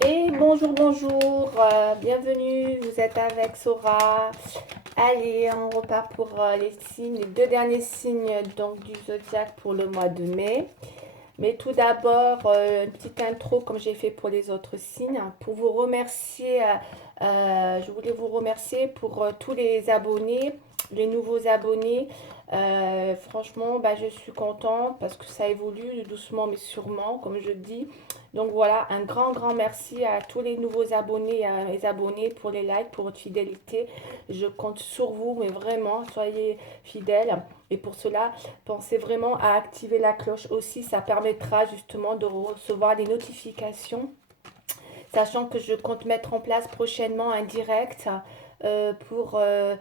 Et bonjour, bonjour, bienvenue, vous êtes avec Sora. Allez, on repart pour les signes, les deux derniers signes donc du zodiaque pour le mois de mai. Mais tout d'abord, une petite intro comme j'ai fait pour les autres signes, pour vous remercier. Je voulais vous remercier pour tous les abonnés, les nouveaux abonnés. Franchement, bah, je suis contente parce que ça évolue doucement mais sûrement, comme je dis. Donc voilà, un grand, grand merci à tous les nouveaux abonnés, à mes abonnés pour les likes, pour votre fidélité. Je compte sur vous, mais vraiment, soyez fidèles. Et pour cela, pensez vraiment à activer la cloche aussi. Ça permettra justement de recevoir les notifications. Sachant que je compte mettre en place prochainement un direct pour euh,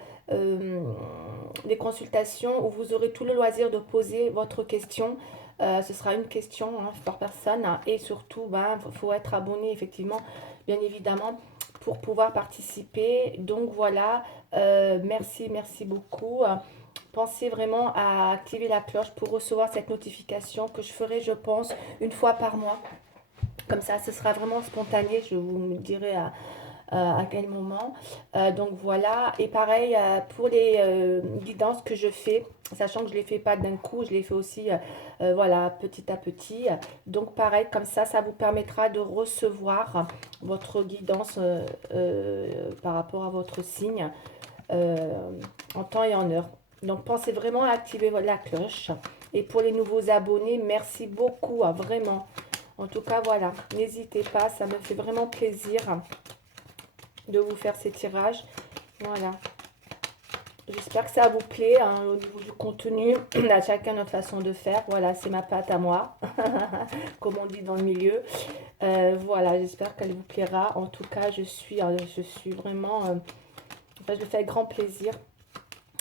les consultations où vous aurez tout le loisir de poser votre question. Ce sera une question par personne et surtout, ben, faut être abonné effectivement, bien évidemment, pour pouvoir participer. Donc voilà, merci, merci beaucoup. Pensez vraiment à activer la cloche pour recevoir cette notification que je ferai, je pense, une fois par mois. Comme ça, ce sera vraiment spontané. Je vous dirai à quel moment. Donc voilà. Et pareil pour les guidances que je fais, sachant que je ne les fais pas d'un coup, je les fais aussi voilà, petit à petit. Donc pareil, comme ça vous permettra de recevoir votre guidance par rapport à votre signe euh, en temps et en heure. Donc pensez vraiment à activer la cloche. Et pour les nouveaux abonnés, merci beaucoup, vraiment. En tout cas, voilà, n'hésitez pas, ça me fait vraiment plaisir de vous faire ces tirages. Voilà. J'espère que ça vous plaît au niveau du contenu. On a chacun notre façon de faire. Voilà, c'est ma patte à moi, comme on dit dans le milieu. Voilà, j'espère qu'elle vous plaira. En tout cas, je suis vraiment... enfin, je le fais avec grand plaisir.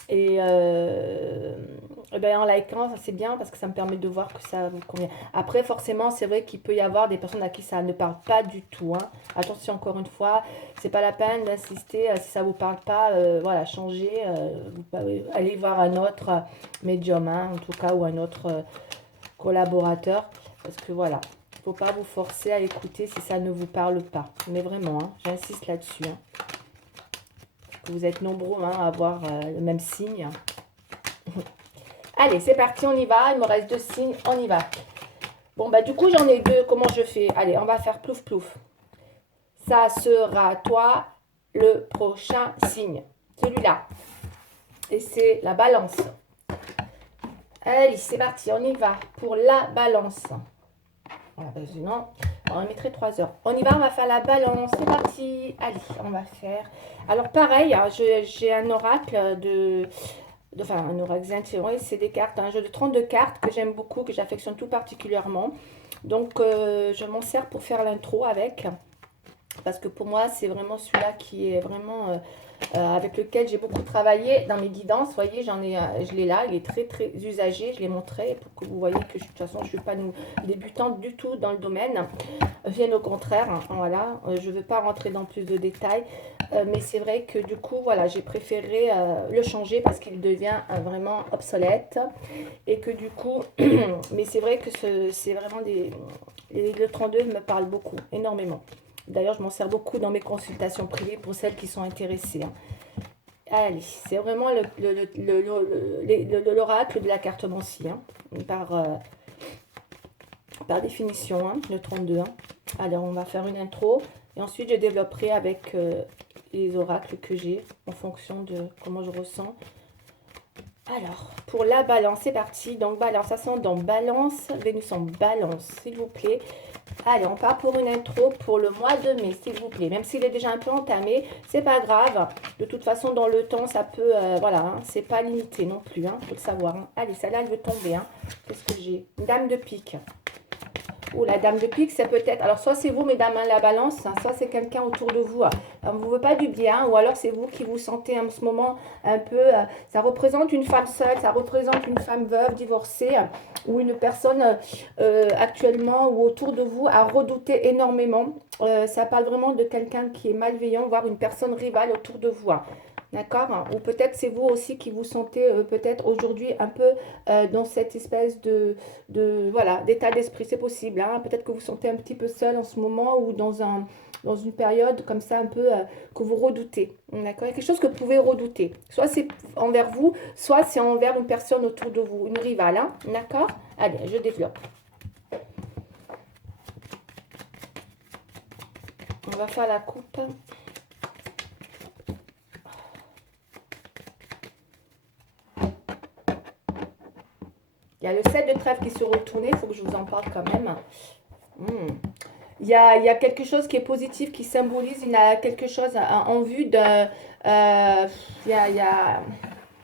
Et ben, en likant, ça c'est bien parce que ça me permet de voir que ça vous convient. Après, forcément, c'est vrai qu'il peut y avoir des personnes à qui ça ne parle pas du tout, hein. Attention, encore une fois, c'est pas la peine d'insister. Si ça vous parle pas, voilà, changez. Vous pouvez aller voir un autre médium, hein, en tout cas, ou un autre collaborateur. Parce que voilà, il ne faut pas vous forcer à écouter si ça ne vous parle pas. Mais vraiment, hein, j'insiste là-dessus, hein. Vous êtes nombreux hein, à avoir le même signe. Allez, c'est parti, on y va. Il me reste deux signes, on y va. Bon, bah du coup, j'en ai deux. Comment je fais? Allez, on va faire plouf plouf. Ça sera toi le prochain signe. Celui-là. Et c'est la balance. Allez, c'est parti, on y va pour la balance. Voilà, sinon, on mettrait 3 heures. On y va, on va faire la balance. C'est parti. Allez, on va faire. Alors, pareil, hein, j'ai un oracle enfin, un oracle oui, c'est des cartes, un jeu de 32 cartes que j'aime beaucoup, que j'affectionne tout particulièrement. Donc, je m'en sers pour faire l'intro avec. Parce que pour moi, c'est vraiment celui-là qui est vraiment avec lequel j'ai beaucoup travaillé dans mes guidances. Vous voyez, je l'ai là, il est très très usagé. Je l'ai montré pour que vous voyez que de toute façon, je ne suis pas débutante du tout dans le domaine. Bien au contraire, hein, voilà, je ne veux pas rentrer dans plus de détails. Mais c'est vrai que du coup, voilà, j'ai préféré le changer parce qu'il devient vraiment obsolète. Et que du coup, mais c'est vrai que c'est vraiment le 32 me parle beaucoup, énormément. D'ailleurs, je m'en sers beaucoup dans mes consultations privées pour celles qui sont intéressées, hein. Allez, c'est vraiment l'oracle de la cartomancie, hein, par définition, hein, le 32. Hein. Alors, on va faire une intro et ensuite je développerai avec les oracles que j'ai en fonction de comment je ressens. Alors, pour la balance, c'est parti. Donc, balance, ascendant, balance, Vénus en balance, s'il vous plaît. Allez, on part pour une intro pour le mois de mai, s'il vous plaît. Même s'il est déjà un peu entamé, c'est pas grave. De toute façon, dans le temps, ça peut... voilà, hein, c'est pas limité non plus, hein, faut le savoir. Hein. Allez, celle-là, elle veut tomber. Hein. Qu'est-ce que j'ai? Une dame de pique. Ou la dame de pique, c'est peut-être... Alors, soit c'est vous, mesdames, hein, la balance, hein, soit c'est quelqu'un autour de vous. On ne vous veut pas du bien, ou alors c'est vous qui vous sentez en ce moment un peu... ça représente une femme seule, ça représente une femme veuve, divorcée, ou une personne actuellement ou autour de vous à redouter énormément. Ça parle vraiment de quelqu'un qui est malveillant, voire une personne rivale autour de vous. D'accord? Ou peut-être c'est vous aussi qui vous sentez peut-être aujourd'hui un peu dans cette espèce voilà, d'état d'esprit. C'est possible, hein. Peut-être que vous vous sentez un petit peu seul en ce moment ou dans une période comme ça un peu que vous redoutez. D'accord? Il y a quelque chose que vous pouvez redouter. Soit c'est envers vous, soit c'est envers une personne autour de vous, une rivale. Hein. D'accord? Allez, je développe. On va faire la coupe. Il y a le 7 de trèfle qui se retournait, il faut que je vous en parle quand même. Il y a quelque chose qui est positif, qui symbolise, il y a quelque chose en vue de... il y a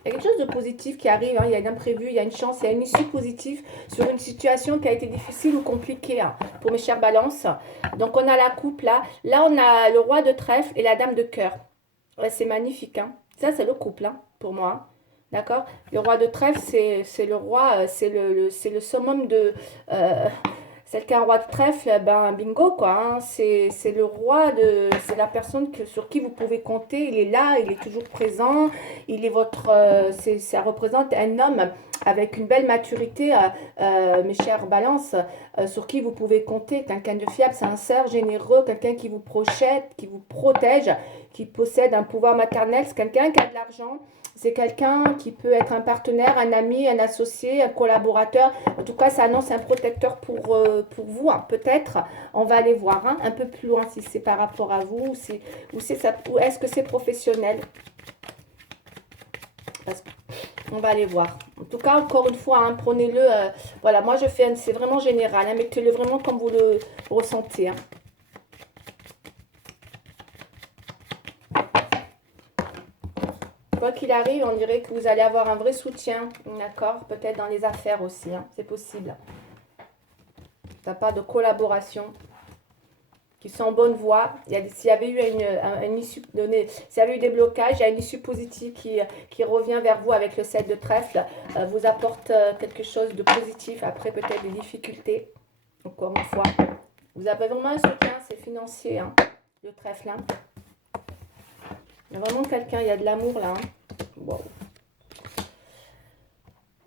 quelque chose de positif qui arrive, hein. Il y a un imprévu, il y a une chance, il y a une issue positive sur une situation qui a été difficile ou compliquée hein, pour mes chères balances. Donc on a la coupe là. Là on a le roi de trèfle et la dame de cœur. Ouais, c'est magnifique. Hein. Ça c'est le couple hein, pour moi. D'accord. Le roi de trèfle, c'est le roi, c'est le summum de... celle qui a un roi de trèfle, ben bingo quoi. Hein. C'est le roi de... C'est la personne sur qui vous pouvez compter. Il est là, il est toujours présent. Il est votre... ça représente un homme avec une belle maturité, mes chères balances, sur qui vous pouvez compter. Quelqu'un de fiable, sincère, généreux, quelqu'un qui vous projette, qui vous protège, qui possède un pouvoir maternel. C'est quelqu'un qui a de l'argent. C'est quelqu'un qui peut être un partenaire, un ami, un associé, un collaborateur. En tout cas, ça annonce un protecteur pour vous. Hein. Peut-être, on va aller voir hein, un peu plus loin si c'est par rapport à vous ou est-ce que c'est professionnel. Parce qu'on va aller voir. En tout cas, encore une fois, hein, prenez-le. Voilà, moi je fais, c'est vraiment général. Hein, mettez-le vraiment comme vous le ressentez. Hein. Quoi qu'il arrive, on dirait que vous allez avoir un vrai soutien, d'accord? Peut-être dans les affaires aussi, hein, c'est possible. Ça part de collaboration qui sont en bonne voie. S'il y avait eu une issue donnée, s'il y avait eu des blocages, il y a une issue positive qui revient vers vous avec le 7 de trèfle, vous apporte quelque chose de positif. Après, peut-être des difficultés, encore une fois. Vous avez vraiment un soutien, c'est financier, hein, le trèfle. Hein. Il y a vraiment quelqu'un, il y a de l'amour là. Hein. Wow.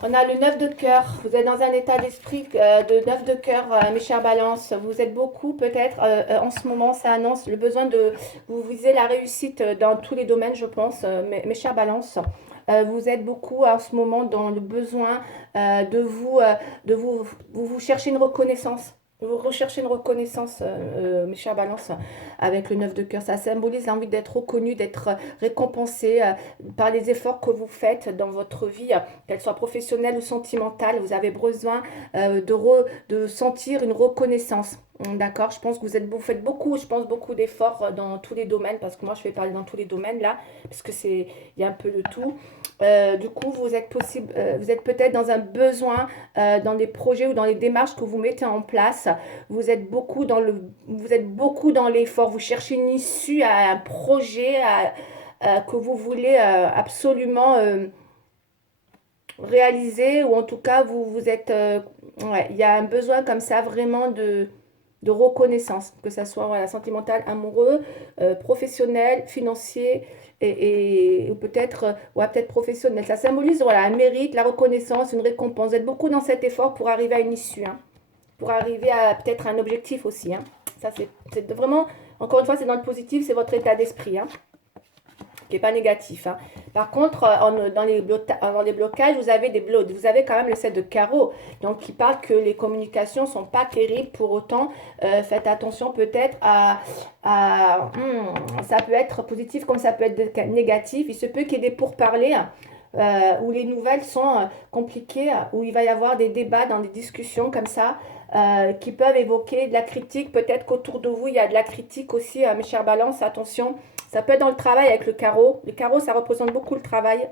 On a le 9 de cœur. Vous êtes dans un état d'esprit de 9 de cœur, mes chères balances. Vous êtes beaucoup, peut-être, en ce moment, ça annonce le besoin de... Vous visez la réussite dans tous les domaines, je pense, mes chères balances. Vous êtes beaucoup en ce moment dans le besoin vous chercher une reconnaissance. Vous recherchez une reconnaissance, mes chères balances, avec le 9 de cœur. Ça symbolise l'envie d'être reconnu, d'être récompensé par les efforts que vous faites dans votre vie, qu'elle soit professionnelle ou sentimentale. Vous avez besoin de sentir une reconnaissance. D'accord, je pense que vous faites beaucoup, je pense beaucoup d'efforts dans tous les domaines, parce que moi je fais parler dans tous les domaines là, parce que il y a un peu de tout. Du coup, vous êtes peut-être dans un besoin, dans les projets ou dans les démarches que vous mettez en place. Vous êtes beaucoup dans l'effort. Vous cherchez une issue à un projet que vous voulez absolument réaliser, ou en tout cas, vous êtes, ouais, il y a un besoin comme ça vraiment de reconnaissance, que ça soit voilà, sentimental, amoureux, professionnel, financier ou peut-être ouais, peut-être professionnel. Ça symbolise voilà, un mérite, la reconnaissance, une récompense. Vous êtes beaucoup dans cet effort pour arriver à une issue, hein, pour arriver à peut-être un objectif aussi. Hein. Ça, c'est vraiment, encore une fois, c'est dans le positif, c'est votre état d'esprit. Hein, qui n'est pas négatif. Hein. Par contre, dans les blocages, vous avez quand même le 7 de carreau, donc qui parle que les communications ne sont pas terribles. Pour autant, faites attention peut-être ça peut être positif comme ça peut être négatif. Il se peut qu'il y ait des pourparlers où les nouvelles sont compliquées, où il va y avoir des débats dans des discussions comme ça, qui peuvent évoquer de la critique. Peut-être qu'autour de vous, il y a de la critique aussi, mes chères balances, attention. Ça peut être dans le travail avec le carreau. Le carreau, ça représente beaucoup le travail.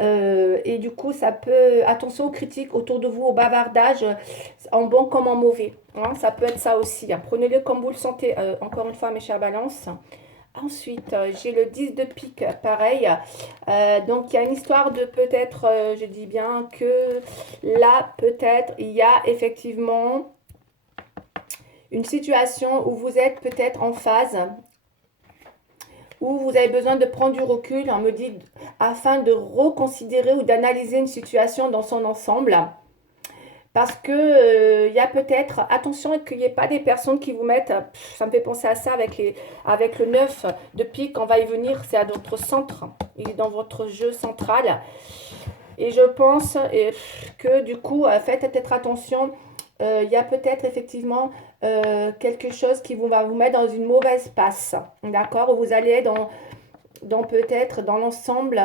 Et du coup, ça peut... Attention aux critiques autour de vous, au bavardage, en bon comme en mauvais. Hein, ça peut être ça aussi. Hein. Prenez-le comme vous le sentez. Encore une fois, mes chères balances. Ensuite, j'ai le 10 de pique, pareil. Donc, il y a une histoire de peut-être, je dis bien que là, peut-être, il y a effectivement une situation où vous êtes peut-être en phase, où vous avez besoin de prendre du recul, on me dit, afin de reconsidérer ou d'analyser une situation dans son ensemble. Parce que il y a peut-être, attention qu'il n'y ait pas des personnes qui vous mettent, ça me fait penser à ça avec le 9 de pique, on va y venir, c'est à notre centre, il est dans votre jeu central. Et je pense que du coup, faites peut-être attention, il y a peut-être effectivement quelque chose qui va vous mettre dans une mauvaise passe, d'accord? Où vous allez dans peut-être dans l'ensemble,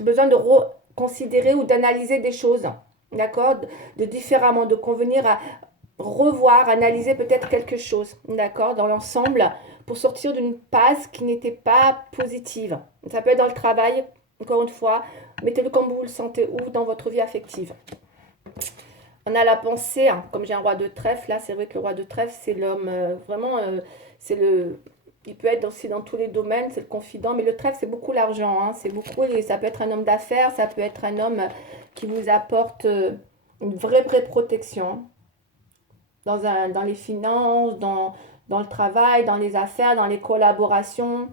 besoin de reconsidérer ou d'analyser des choses, d'accord? De différemment, de convenir à revoir, analyser peut-être quelque chose, d'accord? Dans l'ensemble, pour sortir d'une passe qui n'était pas positive. Ça peut être dans le travail, encore une fois, mettez-le comme vous le sentez ou dans votre vie affective. On a la pensée, hein, comme j'ai un roi de trèfle, là, c'est vrai que le roi de trèfle, c'est l'homme, vraiment, c'est le... Il peut être aussi dans tous les domaines, c'est le confident, mais le trèfle, c'est beaucoup l'argent, hein, c'est beaucoup, ça peut être un homme d'affaires, ça peut être un homme qui vous apporte une vraie protection dans les finances, dans le travail, dans les affaires, dans les collaborations.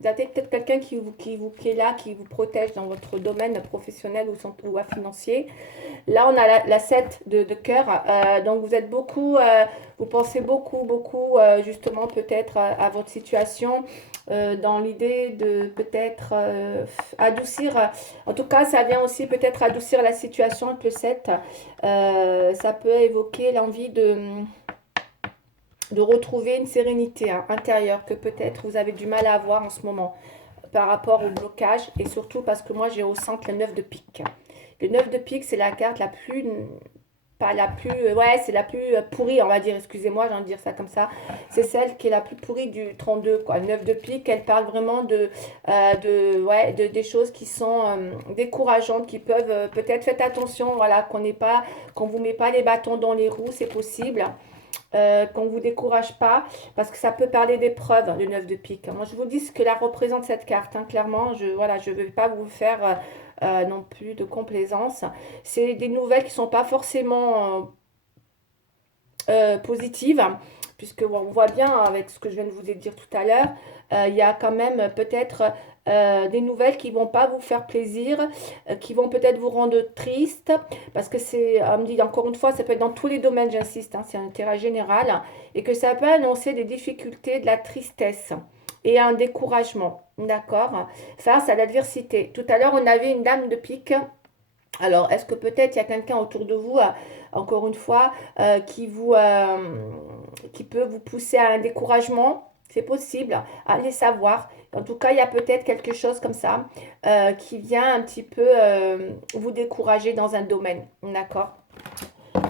Vous avez peut-être quelqu'un qui est là, qui vous protège dans votre domaine professionnel ou financier. Là, on a la 7 de cœur. Donc, vous êtes beaucoup, vous pensez beaucoup, justement, peut-être à votre situation, dans l'idée de peut-être adoucir. En tout cas, ça vient aussi peut-être adoucir la situation avec le 7. Ça peut évoquer l'envie de retrouver une sérénité intérieure que peut-être vous avez du mal à avoir en ce moment par rapport au blocage et surtout parce que moi j'ai au centre le 9 de pique. Le 9 de pique, c'est la carte la plus, pas la plus, ouais, c'est la plus pourrie, on va dire, excusez-moi, j'ai envie de dire ça comme ça. C'est celle qui est la plus pourrie du 32, quoi. Le 9 de pique, elle parle vraiment des choses qui sont décourageantes, qui peuvent, peut-être, faites attention, voilà, qu'on vous met pas les bâtons dans les roues, c'est possible. Qu'on ne vous décourage pas, parce que ça peut parler d'épreuves, le 9 de pique. Moi, je vous dis ce que la représente cette carte, hein, clairement, je ne vais pas vous faire non plus de complaisance. C'est des nouvelles qui ne sont pas forcément positives, puisque on voit bien avec ce que je viens de vous dire tout à l'heure, il y a quand même peut-être des nouvelles qui vont pas vous faire plaisir, qui vont peut-être vous rendre triste, parce que c'est, on me dit encore une fois, ça peut être dans tous les domaines, j'insiste, hein, c'est un intérêt général, et que ça peut annoncer des difficultés, de la tristesse et un découragement, d'accord, face à l'adversité. Tout à l'heure, on avait une dame de pique. Alors, est-ce que peut-être il y a quelqu'un autour de vous, encore une fois, qui peut vous pousser à un découragement? C'est possible, allez savoir. En tout cas, il y a peut-être quelque chose comme ça qui vient un petit peu vous décourager dans un domaine. D'accord?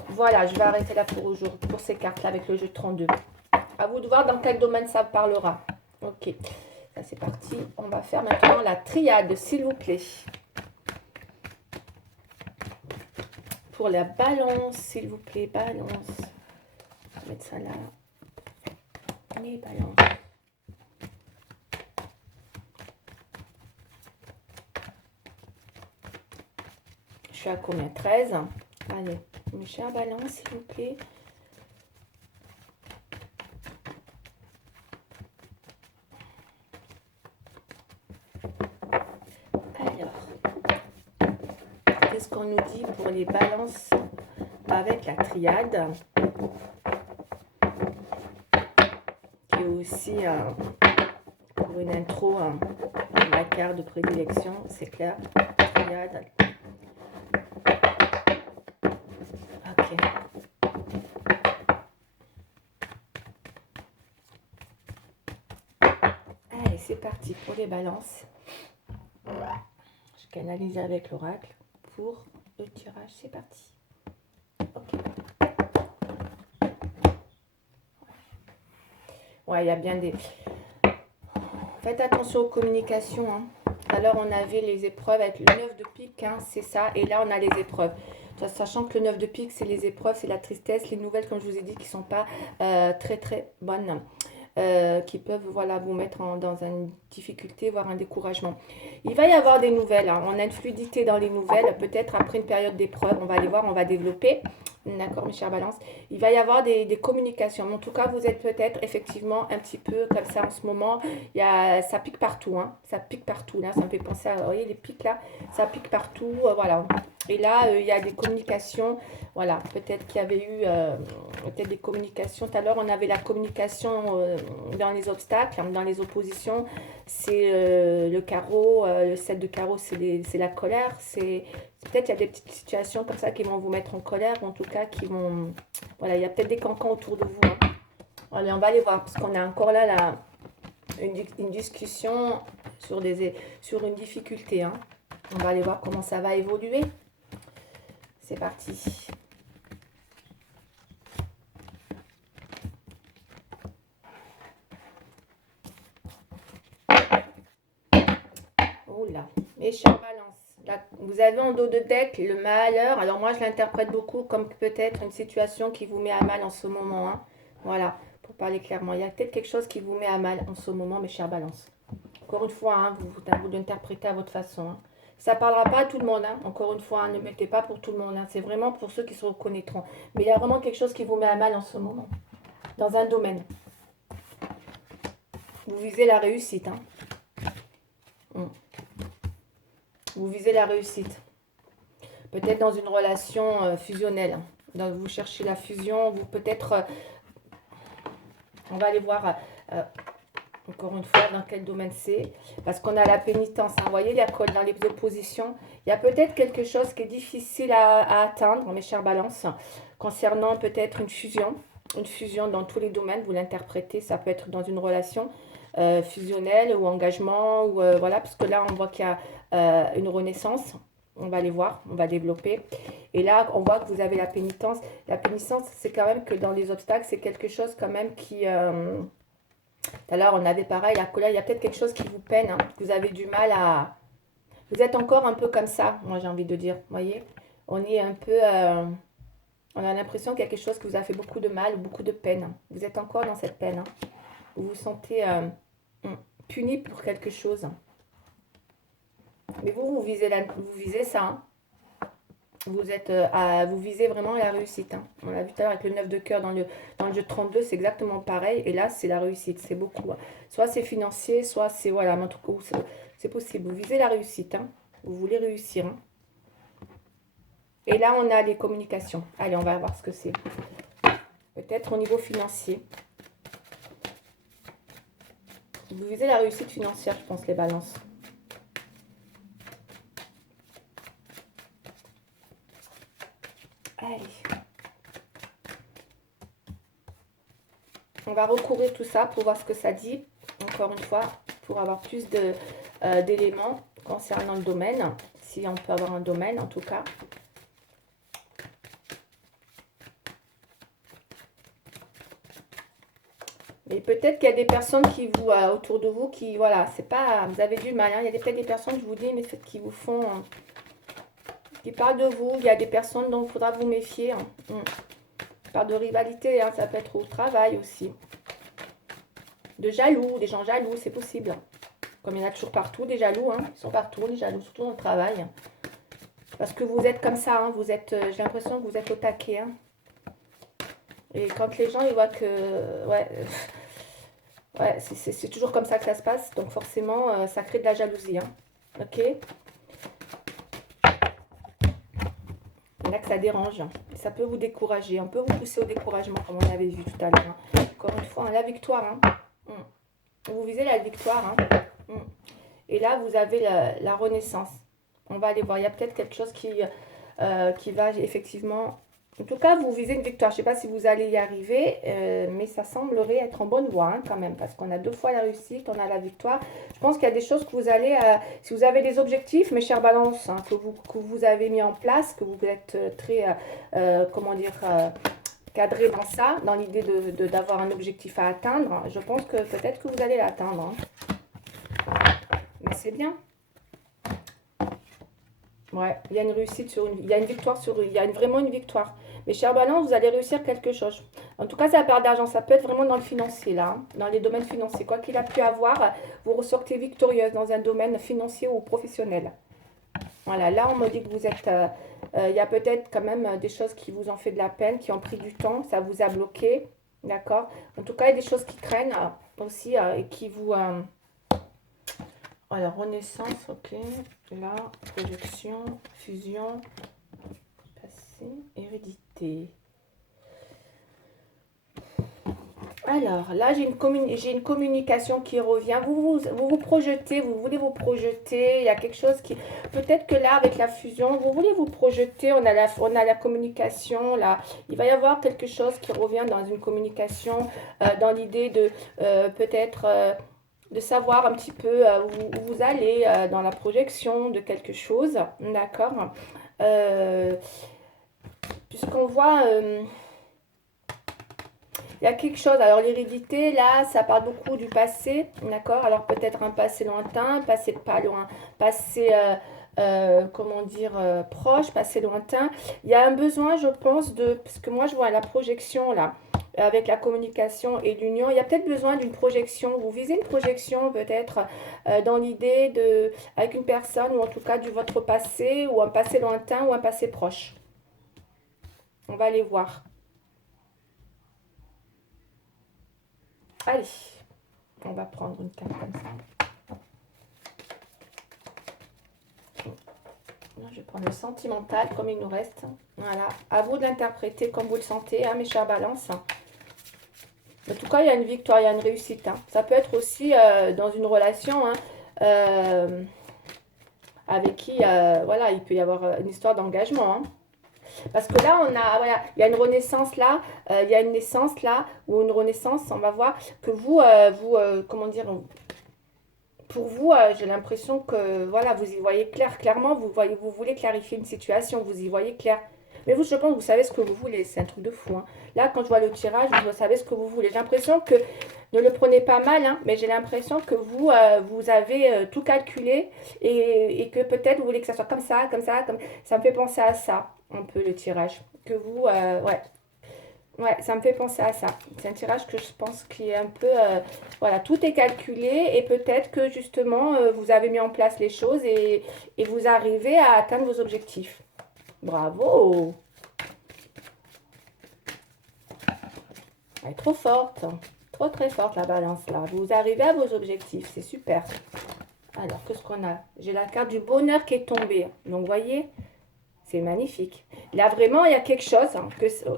Voilà, je vais arrêter là pour aujourd'hui, pour ces cartes-là avec le jeu 32. À vous de voir dans quel domaine ça parlera. Ok, ça c'est parti. On va faire maintenant la triade, s'il vous plaît. Pour la balance, s'il vous plaît, balance. On va mettre ça là. Les balances. Je suis à combien? 13. Allez, mes chers balances, s'il vous plaît. Alors, qu'est-ce qu'on nous dit pour les balances avec la triade? Qui est aussi pour une intro, ma carte de prédilection, c'est clair. Triade. Ok. Allez, c'est parti pour les balances. Je canalise avec l'oracle pour le tirage. C'est parti. Ok. Ouais, il y a bien des... Faites attention aux communications. Hein. Alors, on avait les épreuves avec le 9 de pique, hein, c'est ça. Et là, on a les épreuves. Sachant que le 9 de pique, c'est les épreuves, c'est la tristesse, les nouvelles, comme je vous ai dit, qui ne sont pas très bonnes. Qui peuvent voilà, vous mettre dans une difficulté, voire un découragement. Il va y avoir des nouvelles. Hein. On a une fluidité dans les nouvelles, peut-être après une période d'épreuve. On va aller voir, on va développer. D'accord, mes chers balances. Il va y avoir des communications. En tout cas, vous êtes peut-être effectivement un petit peu comme ça en ce moment. Ça pique partout, hein. Ça pique partout. Là, ça me fait penser à, vous voyez, les pics là, ça pique partout. Voilà. Et là, il y a des communications. Voilà, peut-être qu'il y avait eu peut-être des communications. Tout à l'heure, on avait la communication dans les obstacles, hein, dans les oppositions. C'est le carreau, le 7 de carreau, c'est la colère. Peut-être il y a des petites situations comme ça qui vont vous mettre en colère, ou en tout cas qui vont... Voilà, il y a peut-être des cancans autour de vous, hein. Allez, on va aller voir, parce qu'on a encore là, une discussion sur une difficulté, hein. On va aller voir comment ça va évoluer. C'est parti. Oula, mes chers balances. Là, vous avez en dos de deck le malheur. Alors moi, je l'interprète beaucoup comme peut-être une situation qui vous met à mal en ce moment, hein. Voilà, pour parler clairement. Il y a peut-être quelque chose qui vous met à mal en ce moment, mes chers balances. Encore une fois, hein, vous l'interprétez à votre façon, hein. Ça ne parlera pas à tout le monde, hein. Encore une fois, hein, ne mettez pas pour tout le monde, hein. C'est vraiment pour ceux qui se reconnaîtront. Mais il y a vraiment quelque chose qui vous met à mal en ce moment, dans un domaine. Vous visez la réussite, hein. Vous visez la réussite. Peut-être dans une relation fusionnelle. Donc, vous cherchez la fusion, vous peut-être... on va aller voir encore une fois dans quel domaine c'est. Parce qu'on a la pénitence, hein. Vous voyez, il y a dans les oppositions. Il y a peut-être quelque chose qui est difficile à atteindre, mes chers balances, concernant peut-être une fusion. Une fusion dans tous les domaines, vous l'interprétez. Ça peut être dans une relation fusionnelle ou engagement. Ou, voilà, parce que là, on voit qu'il y a une renaissance. On va aller voir, on va développer. Et là, on voit que vous avez la pénitence. La pénitence, c'est quand même que dans les obstacles, c'est quelque chose quand même qui... tout à l'heure, on avait pareil, la colère, il y a peut-être quelque chose qui vous peine, hein, que vous avez du mal à... Vous êtes encore un peu comme ça, moi j'ai envie de dire, vous voyez. On est un peu... on a l'impression qu'il y a quelque chose qui vous a fait beaucoup de mal, beaucoup de peine. Vous êtes encore dans cette peine, hein. Vous vous sentez puni pour quelque chose. Mais vous visez ça, hein. Vous visez vraiment la réussite, hein. On l'a vu tout à l'heure avec le 9 de cœur dans le jeu 32, c'est exactement pareil. Et là, c'est la réussite, c'est beaucoup, hein. Soit c'est financier, soit c'est... Voilà, mais en tout cas, c'est possible. Vous visez la réussite, hein. Vous voulez réussir, hein. Et là, on a les communications. Allez, on va voir ce que c'est. Peut-être au niveau financier. Vous visez la réussite financière, je pense, les balances. Allez. On va recourir tout ça pour voir ce que ça dit. Encore une fois, pour avoir plus d'éléments concernant le domaine. Si on peut avoir un domaine, en tout cas. Mais peut-être qu'il y a des personnes qui vous, autour de vous, qui, voilà, c'est pas, vous avez du mal, hein. Il y a peut-être des personnes, je vous dis, mais qui vous font... qui parlent de vous. Il y a des personnes dont il faudra vous méfier, hein. Par de rivalité, hein, ça peut être au travail aussi. De jaloux, des gens jaloux, c'est possible. Comme il y en a toujours partout, des jaloux, hein. Ils sont partout, les jaloux, surtout dans le travail. Parce que vous êtes comme ça, hein. Vous êtes, j'ai l'impression que vous êtes au taquet, hein. Et quand les gens, ils voient que... Ouais, ouais, c'est toujours comme ça que ça se passe. Donc forcément, ça crée de la jalousie, hein. Ok? Et là que ça dérange. Ça peut vous décourager. On peut vous pousser au découragement, comme on avait vu tout à l'heure, hein. Encore une fois, hein, la victoire, hein. Vous visez la victoire, hein. Et là, vous avez la renaissance. On va aller voir. Il y a peut-être quelque chose qui va effectivement... En tout cas, vous visez une victoire. Je ne sais pas si vous allez y arriver, mais ça semblerait être en bonne voie, hein, quand même. Parce qu'on a 2 fois la réussite, on a la victoire. Je pense qu'il y a des choses que vous allez... si vous avez des objectifs, mes chers balances, hein, que vous avez mis en place, que vous êtes très... comment dire... cadré dans ça, dans l'idée d'avoir un objectif à atteindre, je pense que peut-être que vous allez l'atteindre, hein. Mais c'est bien. Ouais, il y a une réussite il y a une victoire il y a vraiment une victoire. Mais chers balance, vous allez réussir quelque chose. En tout cas, ça part d'argent. Ça peut être vraiment dans le financier, là, hein, dans les domaines financiers. Quoi qu'il a pu avoir, vous ressortez victorieuse dans un domaine financier ou professionnel. Voilà, là, on me dit que vous êtes... il y a peut-être quand même des choses qui vous ont fait de la peine, qui ont pris du temps, ça vous a bloqué, d'accord? En tout cas, il y a des choses qui traînent aussi et qui vous... alors, renaissance, ok. Là, projection, fusion, passé, hérédité. Alors, là, j'ai une communication qui revient. Vous projetez, vous voulez vous projeter. Il y a quelque chose qui... Peut-être que là, avec la fusion, vous voulez vous projeter. On a la communication, là. Il va y avoir quelque chose qui revient dans une communication, dans l'idée de peut-être... de savoir un petit peu où vous allez dans la projection de quelque chose, d'accord. Puisqu'on voit... il y a quelque chose, alors l'hérédité, là, ça parle beaucoup du passé, d'accord? Alors peut-être un passé lointain, passé pas loin, passé, comment dire, proche, passé lointain. Il y a un besoin, je pense, parce que moi je vois la projection, là, avec la communication et l'union, il y a peut-être besoin d'une projection. Vous visez une projection peut-être dans l'idée avec une personne, ou en tout cas du votre passé, ou un passé lointain, ou un passé proche. On va aller voir. Allez, on va prendre une carte comme ça. Je vais prendre le sentimental comme il nous reste. Voilà, à vous de l'interpréter comme vous le sentez, hein, mes chers balances. En tout cas, il y a une victoire, il y a une réussite. Hein. Ça peut être aussi dans une relation hein, avec qui, voilà, il peut y avoir une histoire d'engagement. Hein. Parce que là, voilà, il y a une renaissance là, il y a une naissance là, ou une renaissance, on va voir que vous, comment dire, pour vous, j'ai l'impression que voilà, vous y voyez clair. Clairement, vous voulez clarifier une situation, vous y voyez clair. Mais vous, je pense, vous savez ce que vous voulez. C'est un truc de fou. Hein. Là, quand je vois le tirage, vous savez ce que vous voulez. J'ai l'impression que, ne le prenez pas mal, hein, mais j'ai l'impression que vous avez tout calculé et que peut-être vous voulez que ça soit comme ça, comme ça, comme ça me fait penser à ça, un peu le tirage. Que vous, ouais. Ouais, ça me fait penser à ça. C'est un tirage que je pense qui est un peu... voilà, tout est calculé et peut-être que justement, vous avez mis en place les choses et vous arrivez à atteindre vos objectifs. Bravo! Elle est trop forte. Trop très forte la balance là. Vous arrivez à vos objectifs. C'est super. Alors, qu'est-ce qu'on a? J'ai la carte du bonheur qui est tombée. Donc, vous voyez, c'est magnifique. Là, vraiment, il y a quelque chose. Hein,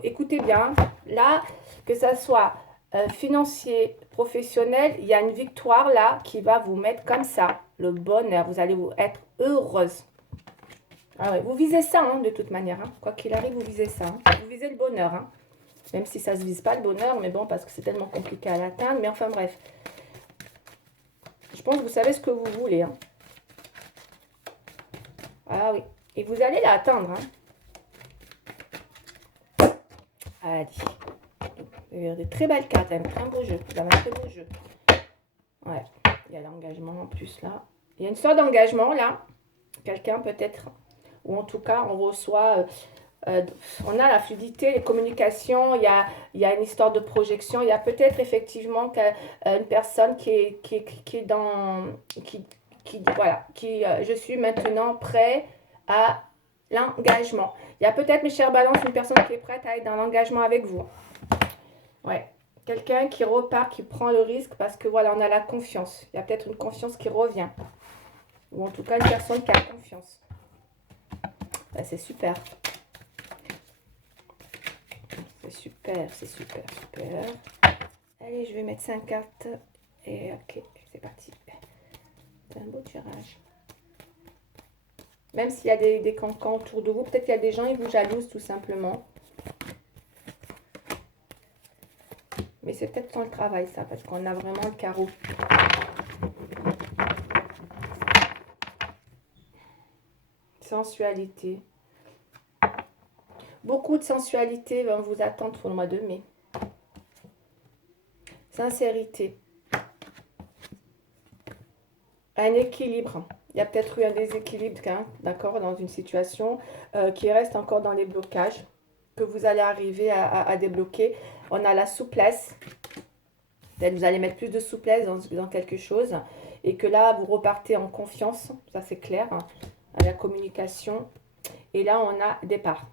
écoutez bien. Là, que ça soit financier, professionnel, il y a une victoire là qui va vous mettre comme ça. Le bonheur. Vous allez être heureuse. Ah ouais, vous visez ça hein, de toute manière. Hein. Quoi qu'il arrive, vous visez ça. Hein. Vous visez le bonheur. Hein. Même si ça ne se vise pas le bonheur. Mais bon, parce que c'est tellement compliqué à l'atteindre. Mais enfin, bref. Je pense que vous savez ce que vous voulez. Hein. Ah oui. Et vous allez l'atteindre. Hein. Allez. Vous avez des très belles cartes. Un très beau jeu. Vous avez un très beau jeu. Ouais. Il y a l'engagement en plus là. Il y a une sorte d'engagement là. Quelqu'un peut-être. Ou en tout cas, on reçoit... on a la fluidité, les communications, il y a une histoire de projection, il y a peut-être effectivement une personne qui est dans, voilà, je suis maintenant prêt à l'engagement. Il y a peut-être, mes chers balances, une personne qui est prête à être dans l'engagement avec vous. Ouais, quelqu'un qui repart, qui prend le risque parce que voilà, on a la confiance. Il y a peut-être une confiance qui revient. Ou en tout cas, une personne qui a confiance. Ben, c'est super. C'est super, c'est super, super. Allez, je vais mettre 5 cartes. Et ok, c'est parti. C'est un beau tirage. Même s'il y a des cancans autour de vous, peut-être qu'il y a des gens qui vous jalousent tout simplement. Mais c'est peut-être sans le travail ça, parce qu'on a vraiment le carreau. Sensualité. Beaucoup de sensualité vont vous attendre pour le mois de mai. Sincérité. Un équilibre. Il y a peut-être eu un déséquilibre, hein, d'accord, dans une situation qui reste encore dans les blocages, que vous allez arriver à débloquer. On a la souplesse. Peut-être vous allez mettre plus de souplesse dans quelque chose. Et que là, vous repartez en confiance. Ça, c'est clair. à la communication. Et là, on a départ.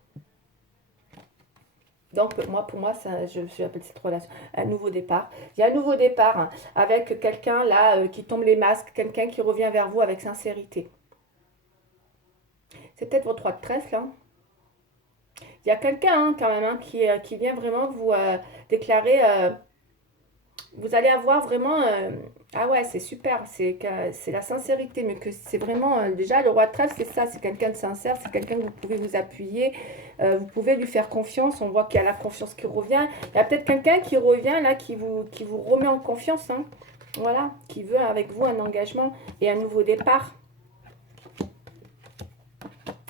Donc, pour moi, j'appelle cette relation un nouveau départ. Il y a un nouveau départ hein, avec quelqu'un là qui tombe les masques, quelqu'un qui revient vers vous avec sincérité. C'est peut-être votre 3 de trèfle là. Il y a quelqu'un hein, quand même hein, qui vient vraiment vous déclarer vous allez avoir vraiment ah ouais c'est super c'est la sincérité mais que c'est vraiment déjà le roi de trèfle c'est ça c'est quelqu'un de sincère c'est quelqu'un que vous pouvez vous appuyer vous pouvez lui faire confiance on voit qu'il y a la confiance qui revient il y a peut-être quelqu'un qui revient là qui vous remet en confiance hein. Voilà qui veut avec vous un engagement et un nouveau départ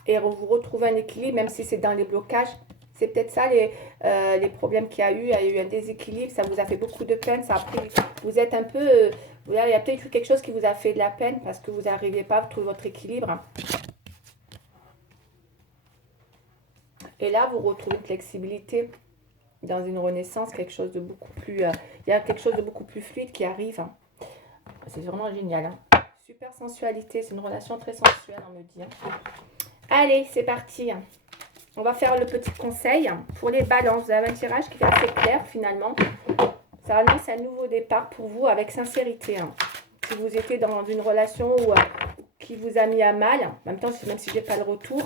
et vous retrouvez un équilibre même si c'est dans les blocages. C'est peut-être ça les problèmes qu'il y a eu. Il y a eu un déséquilibre, ça vous a fait beaucoup de peine. Ça a pris, vous êtes un peu... il y a peut-être eu quelque chose qui vous a fait de la peine parce que vous n'arrivez pas à trouver votre équilibre. Et là, vous retrouvez une flexibilité dans une renaissance, quelque chose de beaucoup plus... il y a quelque chose de beaucoup plus fluide qui arrive. C'est vraiment génial. Hein. Super sensualité, c'est une relation très sensuelle, on me dit. Hein. Allez, c'est parti. On va faire le petit conseil pour les balances. Vous avez un tirage qui est assez clair finalement. Ça annonce un nouveau départ pour vous avec sincérité. Hein. Si vous étiez dans une relation qui vous a mis à mal, en même temps, même si je n'ai pas le retour.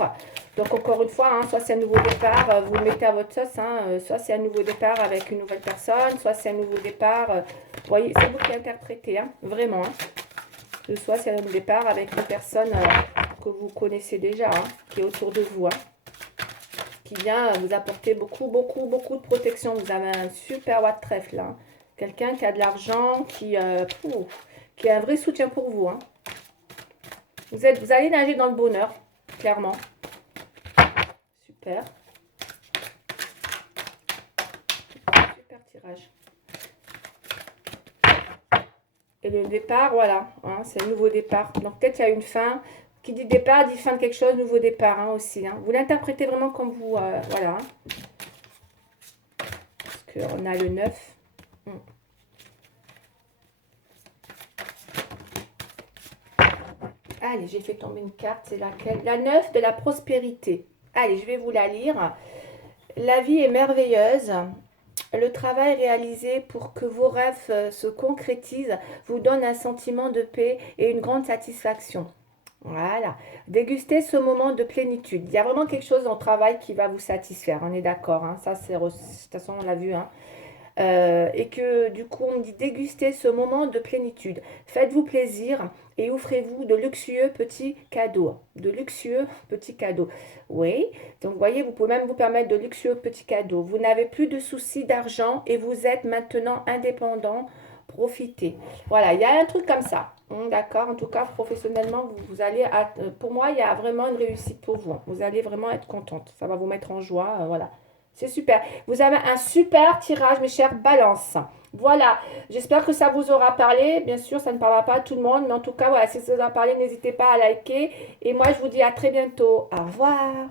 Donc encore une fois, hein, soit c'est un nouveau départ, vous le mettez à votre sauce. Hein, soit c'est un nouveau départ avec une nouvelle personne, soit c'est un nouveau départ. Vous voyez, c'est vous qui interprétez, hein, vraiment. Hein. Soit c'est un nouveau départ avec une personne que vous connaissez déjà, hein, qui est autour de vous. Hein. Qui vient vous apporter beaucoup de protection. Vous avez un super roi de trèfle là. Hein. Quelqu'un qui a de l'argent, qui a un vrai soutien pour vous. Hein. Vous allez nager dans le bonheur, clairement. Super. Super tirage. Et le départ, voilà. Hein, c'est un nouveau départ. Donc peut-être qu'il y a une fin. Qui dit départ, dit fin de quelque chose, nouveau départ hein, aussi. Hein. Vous l'interprétez vraiment comme vous, voilà. Hein. Parce qu'on a le 9. Allez, j'ai fait tomber une carte, c'est laquelle? La 9 de la prospérité. Allez, je vais vous la lire. La vie est merveilleuse. Le travail réalisé pour que vos rêves se concrétisent vous donne un sentiment de paix et une grande satisfaction. Voilà. Dégustez ce moment de plénitude. Il y a vraiment quelque chose dans le travail qui va vous satisfaire. On est d'accord. Hein. Ça, c'est de toute façon, on l'a vu. Hein. Et que du coup, on dit dégustez ce moment de plénitude. Faites-vous plaisir et offrez-vous de luxueux petits cadeaux. De luxueux petits cadeaux. Oui. Donc, vous voyez, vous pouvez même vous permettre de luxueux petits cadeaux. Vous n'avez plus de soucis d'argent et vous êtes maintenant indépendant. Profitez. Voilà, il y a un truc comme ça. D'accord, en tout cas, professionnellement, vous allez, pour moi, il y a vraiment une réussite pour vous. Vous allez vraiment être contente. Ça va vous mettre en joie. Voilà, c'est super. Vous avez un super tirage, mes chers balances. Voilà, j'espère que ça vous aura parlé. Bien sûr, ça ne parlera pas à tout le monde. Mais en tout cas, voilà, si ça vous a parlé, n'hésitez pas à liker. Et moi, je vous dis à très bientôt. Au revoir.